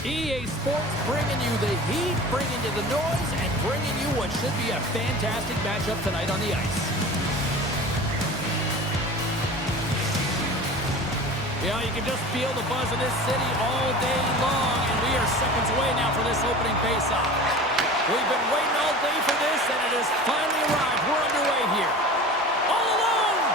EA Sports bringing you the heat, bringing you the noise, and bringing you what should be a fantastic matchup tonight on the ice. Yeah, you can just feel the buzz of this city all day long, and we are seconds away now for this opening faceoff. We've been waiting all day for this, and it has finally arrived. We're underway here. All alone!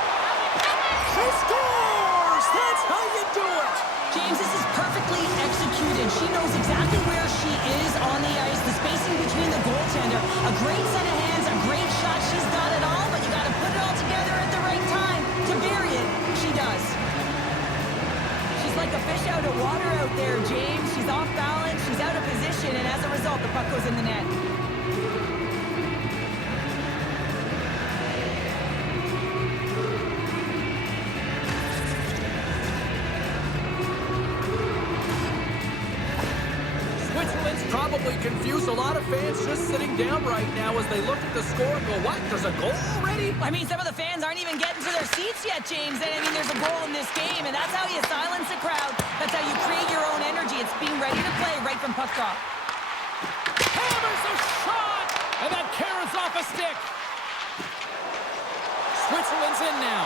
She scores! That's how you do it! James, this is perfectly executed. She knows exactly where she is on the ice, the spacing between the goaltender. A great set of hands, a great shot. She's got it all, but you got to put it all together at the right time to bury it. She does. She's like a fish out of water out there, James. She's off balance, she's out of position, and as a result, the puck goes in the net. Probably confused a lot of fans just sitting down right now as they look at the score and go, what? There's a goal already? I mean, some of the fans aren't even getting to their seats yet, James. And I mean, there's a goal in this game, and that's how you silence a crowd. That's how you create your own energy. It's being ready to play right from puck drop. Hammers a shot! And that carries off a stick. Switzerland's in now.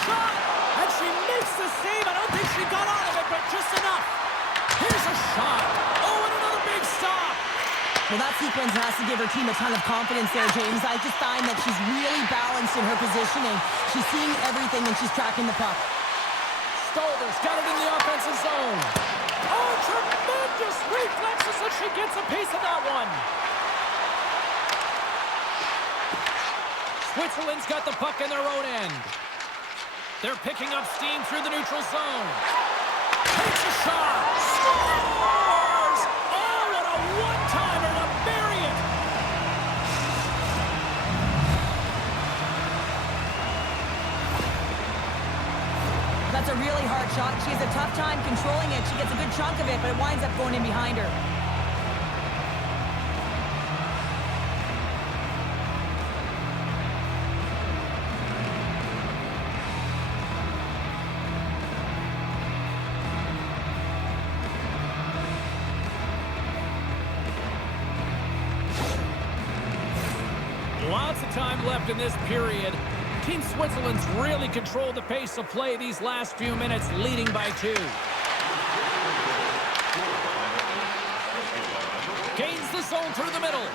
Shot! And she makes the save. I don't think she got out of it, but just enough. Here's a shot. Oh, and another big stop. Well, that sequence has to give her team a ton of confidence there, James. I just find that she's really balanced in her positioning. She's seeing everything, and she's tracking the puck. Stolder's got it in the offensive zone. Oh, tremendous reflexes, and she gets a piece of that one. Switzerland's got the puck in their own end. They're picking up steam through the neutral zone. Takes a shot. Scores! Oh, what a one-timer to bury it! That's a really hard shot. She has a tough time controlling it. She gets a good chunk of it, but it winds up going in behind her. Lots of time left in this period. Team Switzerland's really controlled the pace of play these last few minutes, leading by 2. Gains the zone through the middle.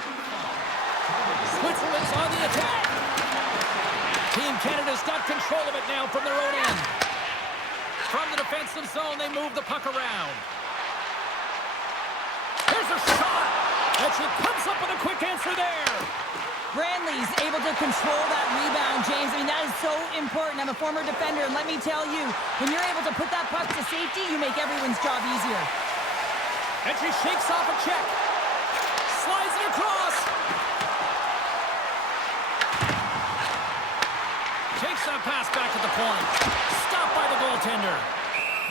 Switzerland's on the attack. Team Canada's got control of it now from their own end. From the defensive zone, they move the puck around. Here's a shot. And she comes up with a quick answer there. Brantley's able to control that rebound, James. I mean, that is so important. I'm a former defender, and let me tell you, when you're able to put that puck to safety, you make everyone's job easier. And she shakes off a check. Slides it across. Takes that pass back at the point. Stopped by the goaltender.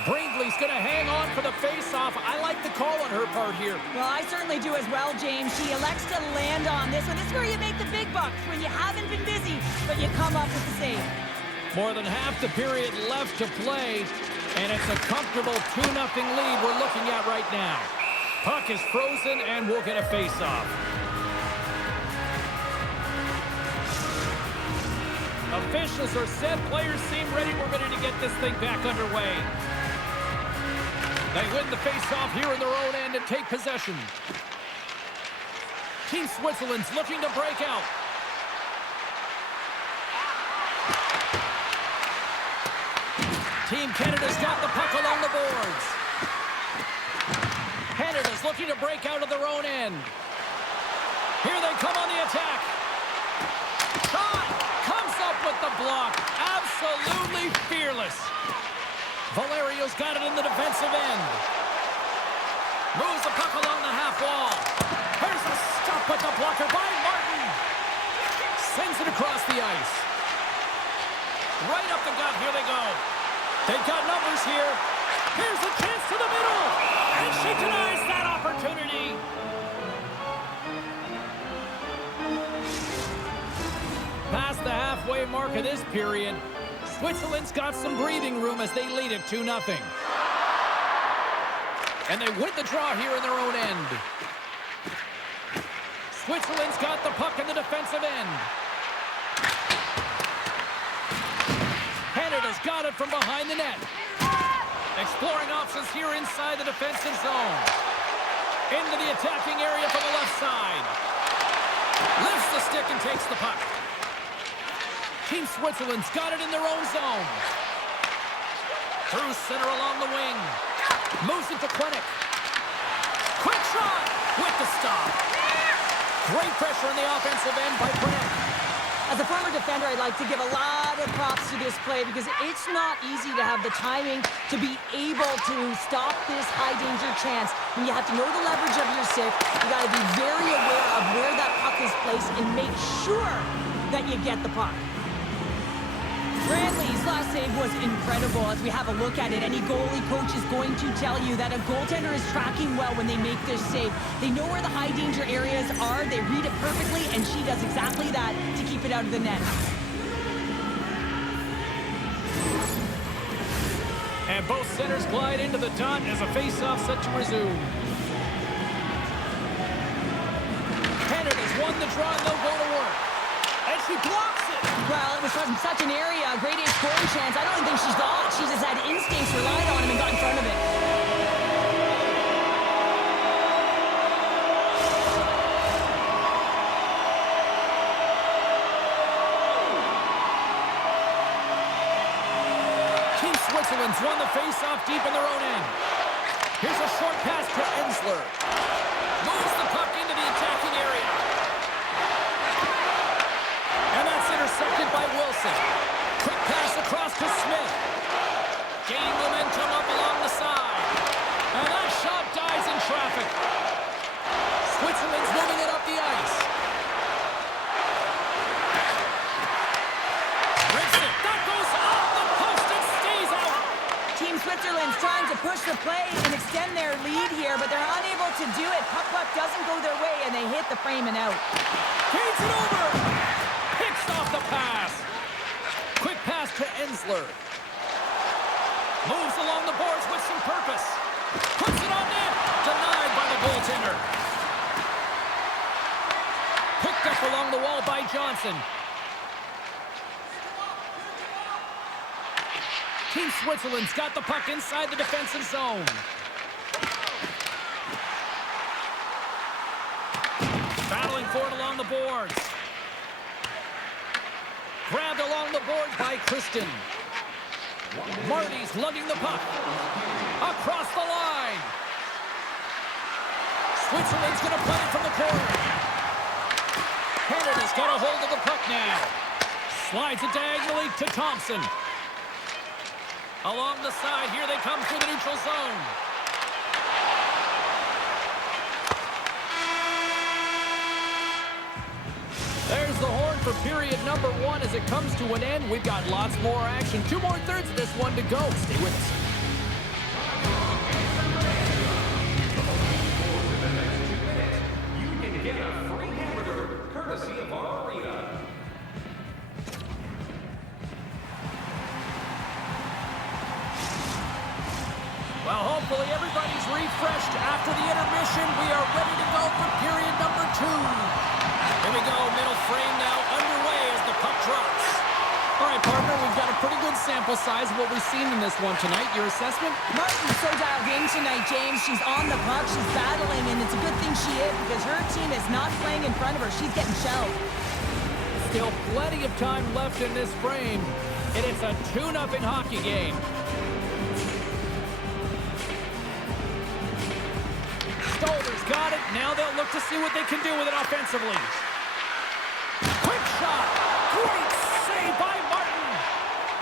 Brindley's going to hang on for the face-off. I like the call on her part here. Well, I certainly do as well, James. She elects to land on this one. This is where you make the big bucks, when you haven't been busy, but you come up with the save. More than half the period left to play, and it's a comfortable 2-0 lead we're looking at right now. Puck is frozen, and we'll get a face-off. Officials are set. Players seem ready. We're ready to get this thing back underway. They win the face-off here in their own end and take possession. Team Switzerland's looking to break out. Team Canada's got the puck along the boards. Canada's looking to break out of their own end. Here they come on the attack. Shot! Comes up with the block. Absolutely fearless. Valerio's got it in the defensive end. Moves the puck along the half wall. There's a stop with the blocker by Martin. Sends it across the ice. Right up the gut. Here they go. They've got numbers here. Here's a chance to the middle. And she denies that opportunity. Past the halfway mark of this period, Switzerland's got some breathing room as they lead it 2-0. And they win the draw here in their own end. Switzerland's got the puck in the defensive end. Canada's got it from behind the net. Exploring options here inside the defensive zone. Into the attacking area from the left side. Lifts the stick and takes the puck. Team Switzerland's got it in their own zone. Through center along the wing. Moves it to Quinnick. Quick shot with the stop. Great pressure in the offensive end by Quinnick. As a former defender, I'd like to give a lot of props to this play because it's not easy to have the timing to be able to stop this high-danger chance. When you have to know the leverage of your stick, you got to be very aware of where that puck is placed and make sure that you get the puck. Bradley's last save was incredible as we have a look at it. Any goalie coach is going to tell you that a goaltender is tracking well when they make this save. They know where the high danger areas are, they read it perfectly, and she does exactly that to keep it out of the net. And both centers glide into the dot as a face-off set to resume. Canada's won the draw and they'll go to work. And she blocks it! Well, it was from such an area, a grade A scoring chance. I don't even think she's lost. She just had instincts, relied on him, and got in front of it. Team Switzerland's won the face-off deep in their own end. Here's a short pass to Ensler. Moves the puck into the attacking area. And that's intercepted by Wilson. Quick pass across to Smith. Gaining momentum up along the side. And that shot dies in traffic. Switzerland's moving it up the ice. Rips it. That goes off the post and stays out. Team Switzerland's trying to push the play and extend their lead here, but they're unable to do it. Puck doesn't go their way, and they hit the frame and out. Feeds it over. Picks off the pass. Quick pass to Ensler. Moves along the boards with some purpose. Puts it on net. Denied by the goaltender. Picked up along the wall by Johnson. Team Switzerland's got the puck inside the defensive zone. Battling for it along the boards. Grabbed along the boards by Kristen. Marty's lugging the puck. Across the line. Switzerland's going to play it from the corner. Canada's got a hold of the puck now. Slides it diagonally to Thompson. Along the side, here they come through the neutral zone. There's the horn for period number 1 as it comes to an end. We've got lots more action. 2 more thirds of this one to go. Stay with us. You can get a free hamburger courtesy of our arena. Well, hopefully everybody's refreshed after the intermission. We are ready to go for period number 2. Here we go, middle frame now underway as the puck drops. All right, partner, we've got a pretty good sample size of what we've seen in this one tonight. Your assessment? Martin's so dialed in tonight, James. She's on the puck, she's battling, and it's a good thing she is because her team is not playing in front of her. She's getting shelled. Still plenty of time left in this frame, and it's a 2-0 hockey game. Stoller's got it. Now they'll look to see what they can do with it offensively. Quick shot. Great save by Martin.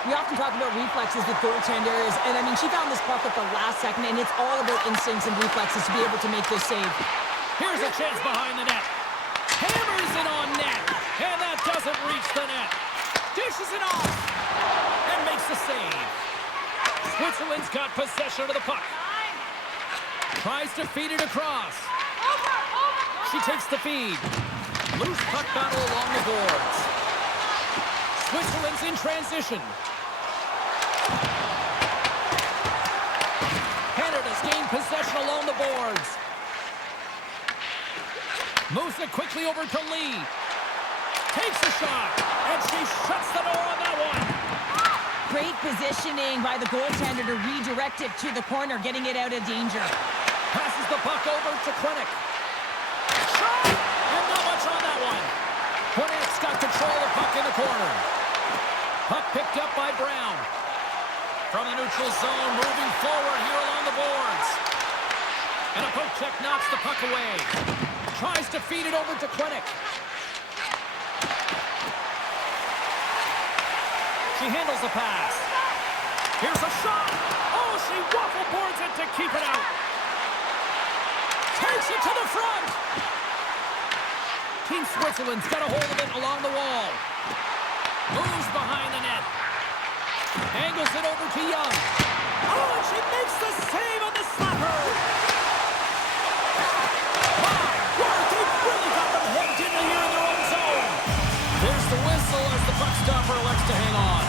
We often talk about reflexes with goaltenders, and I mean, she found this puck at the last second, and it's all about instincts and reflexes to be able to make this save. Here's a chance behind the net. Hammers it on net, and that doesn't reach the net. Dishes it off, and makes the save. Switzerland's got possession of the puck. Tries to feed it across. She takes the feed. Loose puck battle along the boards. Switzerland's in transition. Canada's gained possession along the boards. Moves it quickly over to Lee. Takes a shot, and she shuts the door on that one. Great positioning by the goaltender to redirect it to the corner, getting it out of danger. Passes the puck over to Quinnick. Shot! And not much on that one. Quinnick's got control of the puck in the corner. Puck picked up by Brown. From the neutral zone, moving forward here along the boards. And a poke check knocks the puck away. Tries to feed it over to Quinnick. She handles the pass. Here's a shot. Oh, she waffle boards it to keep it out. Takes it to the front. Team Switzerland's got a hold of it along the wall. Moves behind the net. Angles it over to Young. Oh, and she makes the save on the slapper. My word, they've really got them hemmed in here in their own zone. There's the whistle as the puck stopper elects to hang on.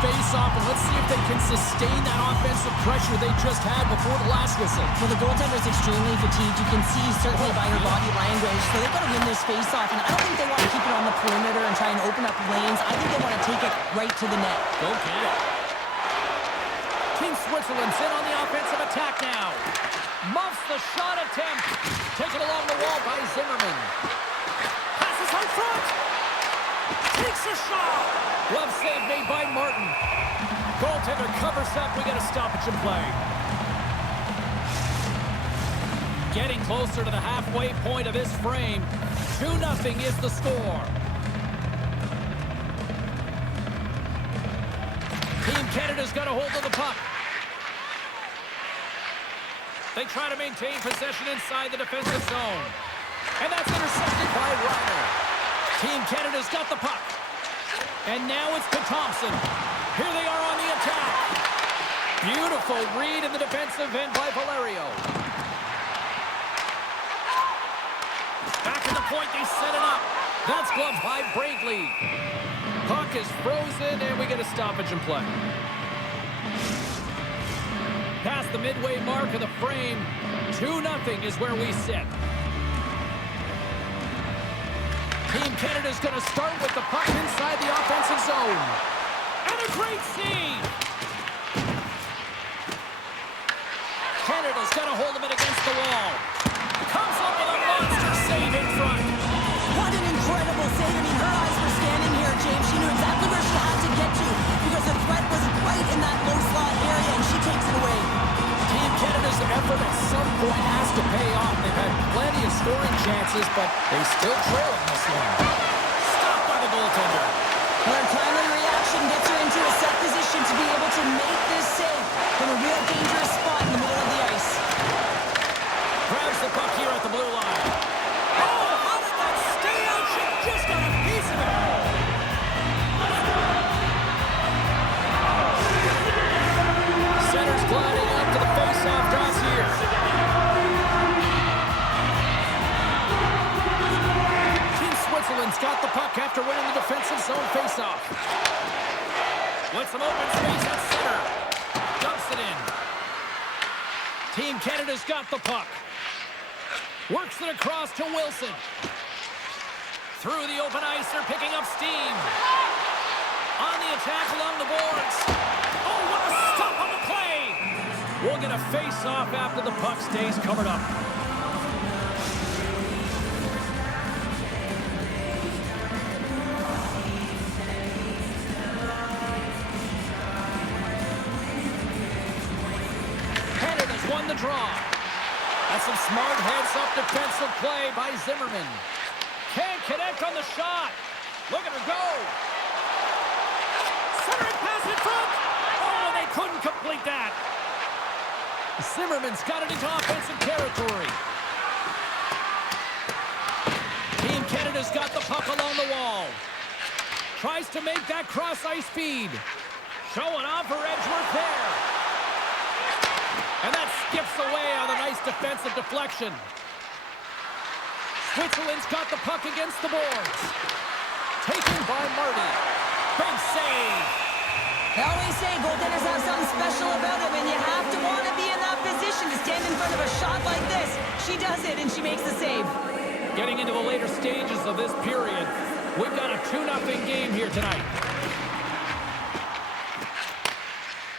Face-off, and let's see if they can sustain that offensive pressure they just had before the last whistle. Well, the goaltender's extremely fatigued. You can see certainly by her body language. So they've got to win this face-off, and I don't think they want to keep it on the perimeter and try and open up lanes. I think they want to take it right to the net. Okay. Team Switzerland's in on the offensive attack now. Muffs the shot attempt. Taken along the wall by Zimmerman. Passes out front. Takes a shot. Glove save made by Martin. Goaltender covers up. We get a stoppage in play. Getting closer to the halfway point of this frame. 2-0 is the score. Team Canada's got a hold of the puck. They try to maintain possession inside the defensive zone. And that's intercepted by Ryder. Team Canada's got the puck. And now it's to Thompson. Here they are on the attack. Beautiful read in the defensive end by Valerio. Back to the point, they set it up. That's gloved by Bradley. Puck is frozen, and we get a stoppage in play. Past the midway mark of the frame, 2-0 is where we sit. Team Canada's going to start with the puck inside the offensive zone. And a great save! Canada's got a hold of it against the wall. Comes up with a monster save in front. What an incredible save. I mean, her eyes were scanning here, James. She knew exactly where she had to get to because the threat was right in that low slot area, and she takes it away. Team Canada's effort at some point has to pay off. They've had plenty of scoring chances, but they still trail in this one. Stopped by the goaltender. Her timely reaction gets her into a set position to be able to make this save from a real dangerous spot in the middle of the ice. Grabs the puck here at the blue line. Oh, how did that stay out? She just got a piece of it. Center's gliding up to the face-off dots here. Team Switzerland's got the puck after winning the defensive zone face-off. With some open space at center. Dumps it in. Team Canada's got the puck. Works it across to Wilson. Through the open ice, they're picking up steam. On the attack along the boards. Oh, what a stop on the play! We'll get a face-off after the puck stays covered up. Canada's won the draw. That's some smart heads-up defensive play by Zimmerman. Can't connect on the shot. Look at her go. Centering pass in front. Oh, they couldn't complete that. Zimmerman's got it into offensive territory. Team Canada's got the puck along the wall. Tries to make that cross-ice feed. Showing off her Edgeworth there. And that skips away on a nice defensive deflection. Switzerland's got the puck against the boards. Taken by Marty. Big save. I always say goaltenders have something special about them, and you have to want to be in that position to stand in front of a shot like this. She does it, and she makes the save. Getting into the later stages of this period, we've got a 2-0 game here tonight.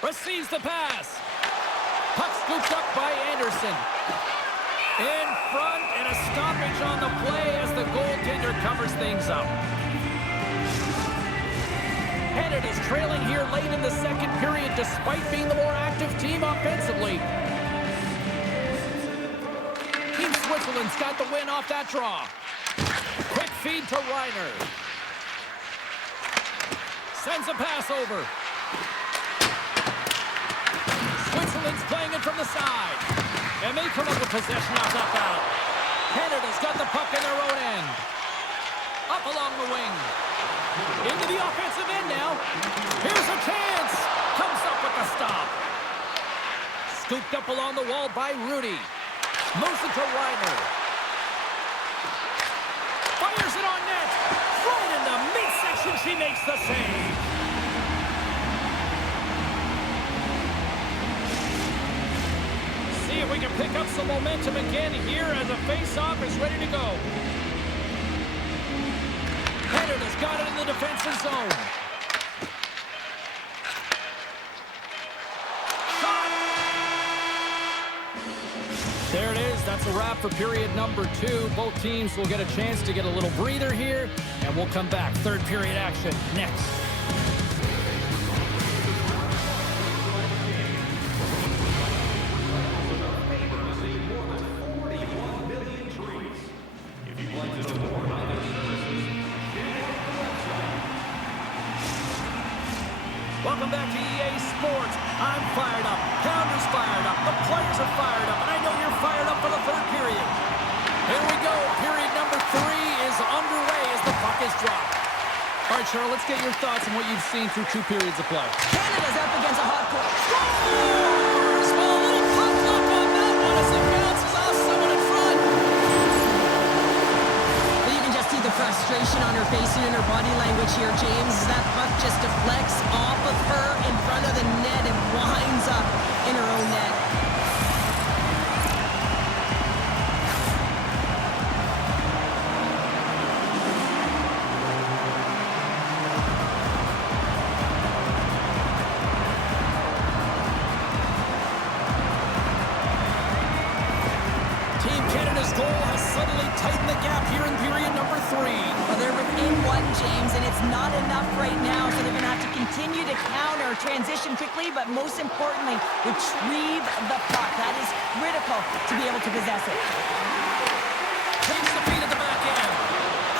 Receives the pass. Puck scooped up by Anderson. In front, and a stoppage on the play as the goaltender covers things up. Canada's trailing here late in the second period despite being the more active team offensively. Team Switzerland's got the win off that draw. Quick feed to Reiner. Sends a pass over. Switzerland's playing it from the side. And they come up with possession off that foul. Canada's got the puck in their own end. Up along the wing. Into the offensive end now. Here's a chance. Comes up with the stop. Scooped up along the wall by Rudy. Moves it to Reiner. Fires it on net. Right in the midsection. She makes the save. See if we can pick up some momentum again here as a face-off is ready to go. Canada's got it in the defensive zone. Shot! There it is. That's a wrap for period number 2. Both teams will get a chance to get a little breather here, and we'll come back. Third period action next. Welcome back to EA Sports. I'm fired up. Pounder's fired up. The players are fired up. And I know you're fired up for the third period. Here we go. Period number 3 is underway as the puck is dropped. All right, Cheryl, let's get your thoughts on what you've seen through 2 periods of play. Canada's up against a hot goal. Scores! Well, a little pop luck on that one as it bounces off someone in front. But you can just see the frustration on her face and in her body language here, James. That puck just deflects off of her in front of the net and winds up in her own net. Team Canada's goal has suddenly tightened the gap here in period number 3. Well, they're within 1, James, and it's not enough right now, so they're going to have to continue to counter, transition quickly, but most importantly, retrieve the puck. That is critical to be able to possess it. Takes the feed at the back end.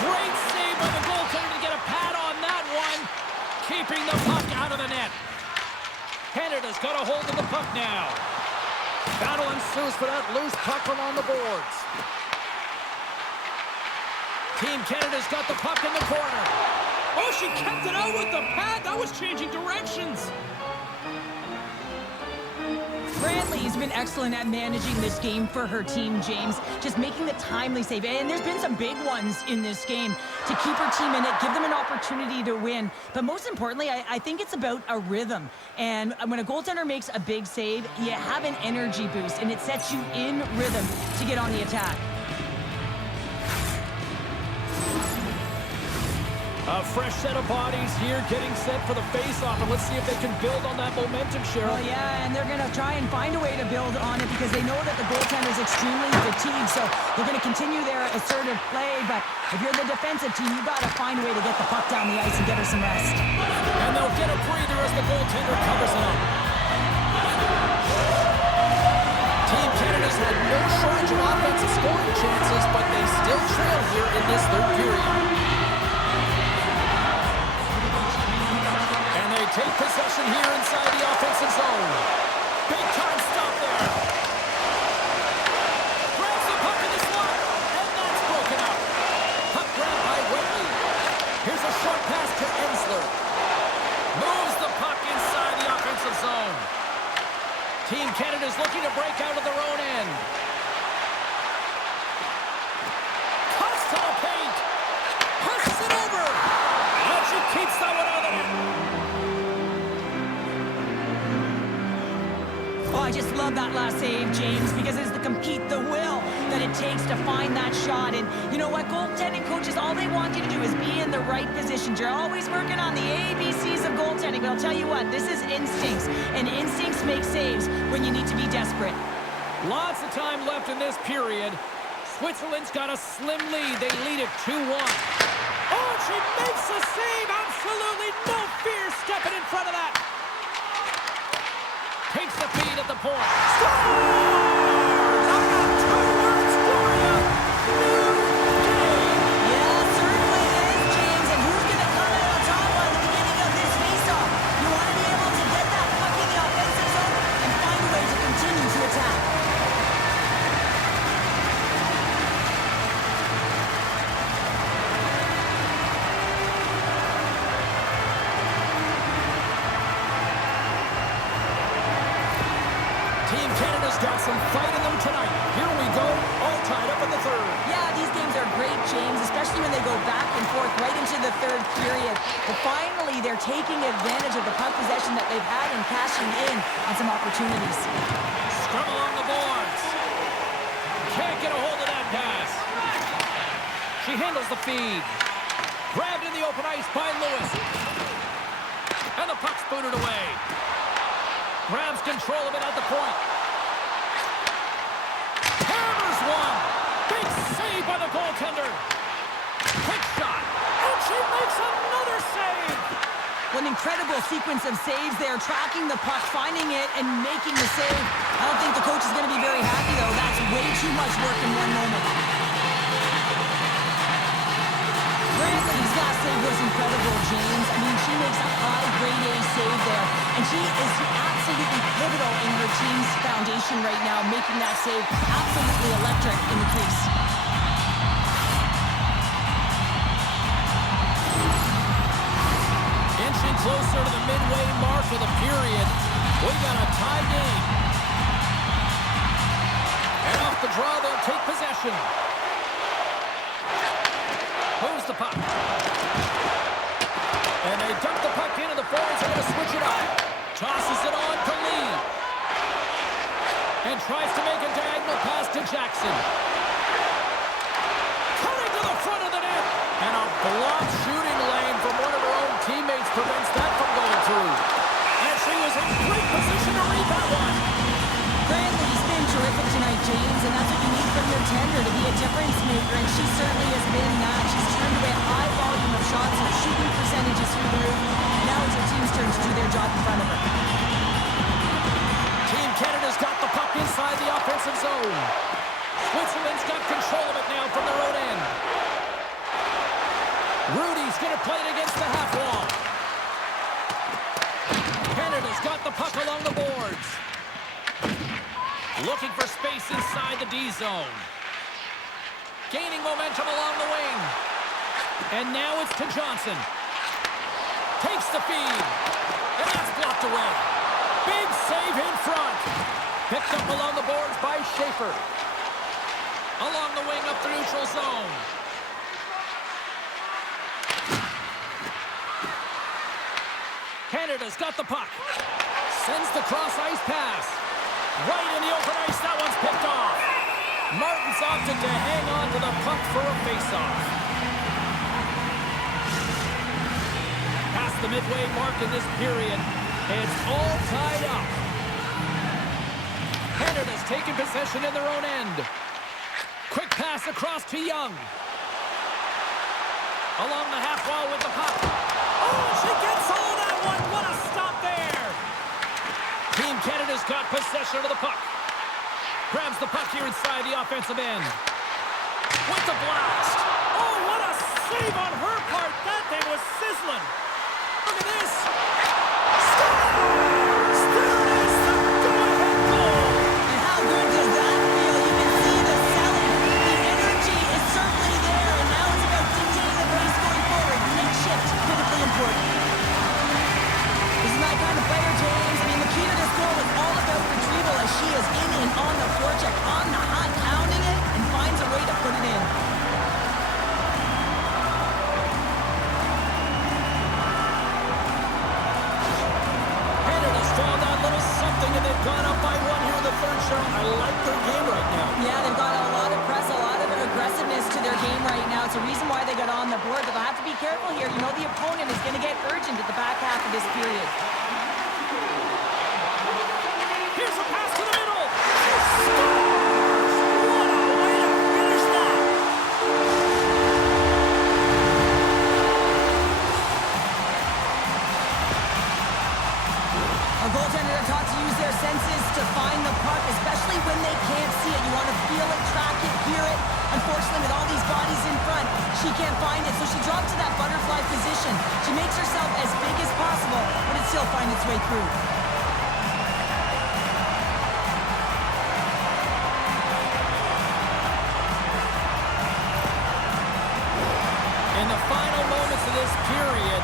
Great save by the goaltender to get a pad on that one. Keeping the puck out of the net. Canada's got a hold of the puck now. Battle ensues for that loose puck from on the boards. Team Canada's got the puck in the corner. Oh, she kept it out with the pad. That was changing directions. Brantley's been excellent at managing this game for her team, James. Just making the timely save. And there's been some big ones in this game to keep her team in it, give them an opportunity to win. But most importantly, I think it's about a rhythm. And when a goaltender makes a big save, you have an energy boost, and it sets you in rhythm to get on the attack. A fresh set of bodies here getting set for the face-off, and let's see if they can build on that momentum, Cheryl. Well, yeah, and they're going to try and find a way to build on it because they know that the goaltender is extremely fatigued, so they're going to continue their assertive play, but if you're the defensive team, you've got to find a way to get the puck down the ice and get her some rest. And they'll get a breather as the goaltender covers it up. Team Canada's had no shortage of offensive scoring chances, but they still trail here in this third period. Take possession here inside the offensive zone. Big time stop there. Grabs the puck in the slot, and that's broken up. Puck grabbed by Whitley. Here's a short pass to Ensler. Moves the puck inside the offensive zone. Team Canada's looking to break out of their own end. Cuts to the paint. Pushes it over. And she keeps that one out of the net. Oh, I just love that last save, James, because it's the compete, the will that it takes to find that shot. And you know what? Goaltending coaches, all they want you to do is be in the right positions. You're always working on the ABCs of goaltending, but I'll tell you what, this is instincts, and instincts make saves when you need to be desperate. Lots of time left in this period. Switzerland's got a slim lead. They lead it 2-1. Oh, she makes a save. Absolutely no fear stepping in front of that. Takes the feed at the point. Scores! I'm not two words for you. New game. Yeah, certainly is, James. And who's going to come out on top by the beginning of this faceoff? You want to be able to get that puck in the offensive zone and find a way to continue to attack. Team Canada's got some fight in them tonight. Here we go, all tied up in the third. Yeah, these games are great, James, especially when they go back and forth right into the third period. But finally, they're taking advantage of the puck possession that they've had and cashing in on some opportunities. Scrum along the boards. Can't get a hold of that pass. She handles the feed. Grabbed in the open ice by Lewis. And the puck's booted away. Grabs control of it at the point. Hammers one. Big save by the goaltender. Quick shot. And she makes another save. An incredible sequence of saves there, tracking the puck, finding it, and making the save. I don't think the coach is going to be very happy, though. That's way too much work in one moment. Brantley's last save was incredible, James. I mean, she makes a high grade A save there, and she is absolutely pivotal in her team's foundation right now, making that save absolutely electric in the crease. Inching closer to the midway mark of the period. We got a tie game. And off the draw, they'll take possession. Moves the puck. And they dump the puck into the forwards. They're going to switch it up. Tosses it on to Lee. And tries to make a diagonal pass to Jackson. Cutting to the front of the net. And a blocked shooting lane from one of her own teammates prevents that from going through. And she was in great position to read that one. Brantley's been terrific tonight, James, and that's what you need from your tender, to be a difference maker, and she certainly has been that. She's turned away a high volume of shots, her shooting percentages through the roof. Now it's her team's turn to do their job in front of her. Team Canada's got the puck inside the offensive zone. Switzerland's got control of it now from their own end. Rudy's going to play it against the half wall. Canada's got the puck along the boards. Looking for space inside the D zone. Gaining momentum along the wing. And now it's to Johnson. Takes the feed. And that's blocked away. Big save in front. Picked up along the boards by Schaefer. Along the wing up the neutral zone. Canada's got the puck. Sends the cross-ice pass. Right in the open ice, that one's picked off. Martin's opted to hang on to the puck for a face-off. Past the midway mark in this period, it's all tied up. Canada's taken possession in their own end. Quick pass across to Young. Along the half wall with the puck. Oh, she gets all of that one. What a stop there. Team Canada's got possession of the puck. Grabs the puck here inside the offensive end. With the blast. Oh, what a save on her part. That thing was sizzling. Look at this. Scores! There it is, the go-ahead goal. And how good does that feel? You can see the selling. The energy is certainly there, and now it's about dictating the pace going forward. Next shift, critically important. This is my kind of player, James. I mean, the key to this goal is all about retrieval. their game right now. Yeah, they've got a lot of press, a lot of aggressiveness to their game right now. It's a reason why they got on the board, but they'll have to be careful here. You know the opponent is going to get urgent at the back half of this period. Here's a pass to the middle. She scores! What a way to finish that! Our goaltenders are taught to use their senses to find the puck, especially when they can't see it. You want to feel it, track it, hear it. Unfortunately, with all these bodies in front, she can't find it, so she drops to that butterfly position. She makes herself as big as possible, but it still finds its way through. In the final moments of this period,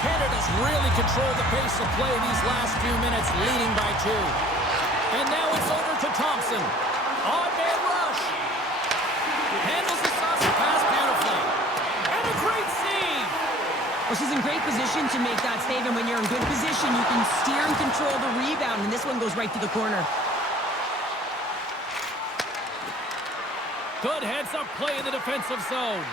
Canada's really controlled the pace of play in these last few minutes, leading by 2. And now it's over to Thompson. On-man rush. Handles the saucer pass beautifully. And a great save. Well, she's in great position to make that save, and when you're in good position, you can steer and control the rebound, and this one goes right to the corner. Good heads-up play in the defensive zone.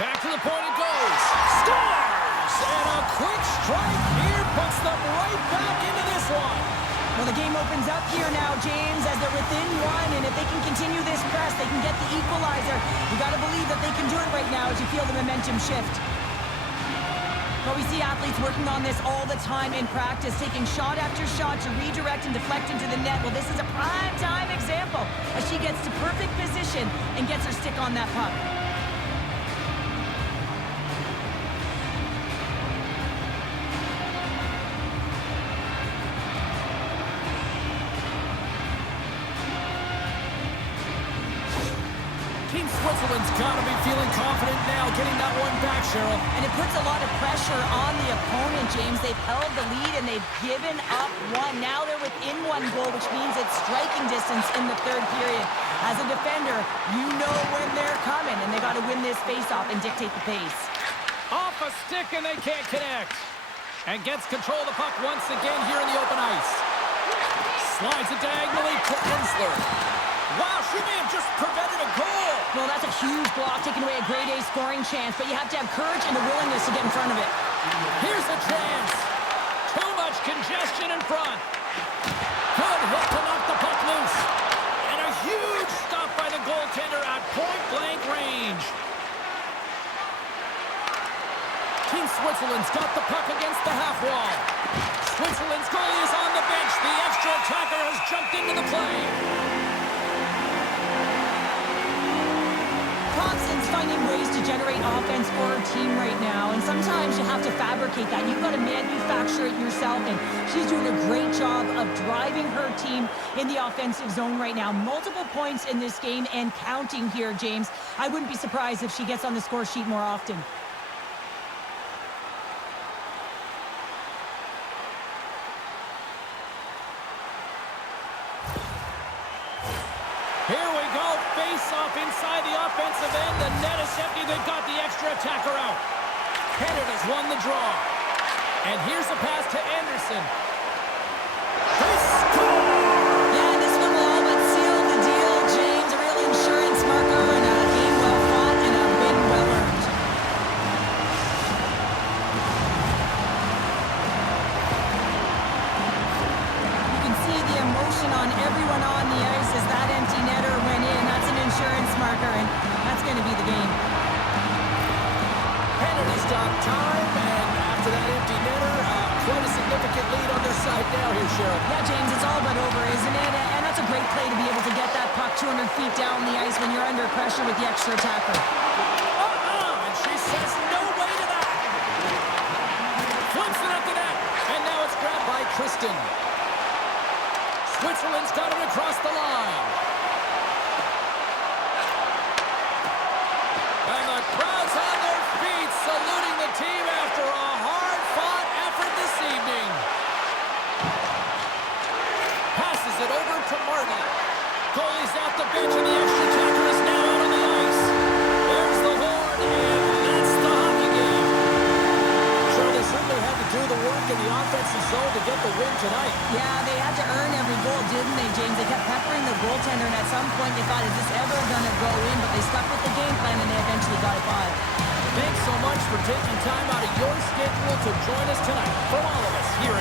Back to the point it goes. Scores! And a quick strike here puts them right back into this one. Well, the game opens up here now, James, as they're within 1, and if they can continue this press, they can get the equalizer. You got to believe that they can do it right now as you feel the momentum shift. But we see athletes working on this all the time in practice, taking shot after shot to redirect and deflect into the net. Well, this is a prime-time example as she gets to perfect position and gets her stick on that puck. Team Switzerland's got to be feeling confident now, getting that one back, Cheryl. And it puts a lot of pressure on the opponent, James. They've held the lead and they've given up 1. Now they're within 1 goal, which means it's striking distance in the 3rd period. As a defender, you know when they're coming, and they got to win this face-off and dictate the pace. Off a stick, and they can't connect. And gets control of the puck once again here in the open ice. Slides it diagonally to Ensler. Wow, she may have just prevented a goal. Well, that's a huge block, taking away a grade A scoring chance, but you have to have courage and the willingness to get in front of it. Here's a chance. Too much congestion in front. Good hit to knock the puck loose. And a huge stop by the goaltender at point-blank range. Team Switzerland's got the puck against the half wall. Switzerland's goalie is on the bench. The extra attacker has jumped into the play. Thompson's finding ways to generate offense for her team right now, and sometimes you have to fabricate that. You've got to manufacture it yourself, and she's doing a great job of driving her team in the offensive zone right now. Multiple points in this game and counting here, James. I wouldn't be surprised if she gets on the score sheet more often. Here we go, face-off inside the offensive end. The net is empty. They've got the extra attacker out. Canada's won the draw. And here's a pass to Anderson. They score! Yeah, this one will all but seal the deal, James. A real insurance marker and a game well fought and a win well earned. You can see the emotion on everyone on the ice as that empty netter went in. That's an insurance marker, and that's going to be the game. Canada's got time, and after that empty netter, quite a significant lead on their side now here, Cheryl. Yeah, James, it's all but over, isn't it? And that's a great play to be able to get that puck 200 feet down the ice when you're under pressure with the extra attacker. And she says no way to that. Flips it at the net, and now it's grabbed by Kristen. Switzerland's got it across the line. And the crowd's on their feet, saluting the team after a hard-fought effort this evening. Passes it over to Martin. Goalie's out the bench, and the extra attacker is now out on the ice. There's the horn, and that's the hockey game. Sure, they certainly had to do the work in the offensive zone to get the win tonight. Yeah, they had to earn every goal, didn't they, James? They kept peppering the goaltender, and at some point you thought, is this ever going to go in? But they stuck with the game plan, and they eventually got it by. Thanks so much for taking time out of your schedule to join us tonight. From all of us here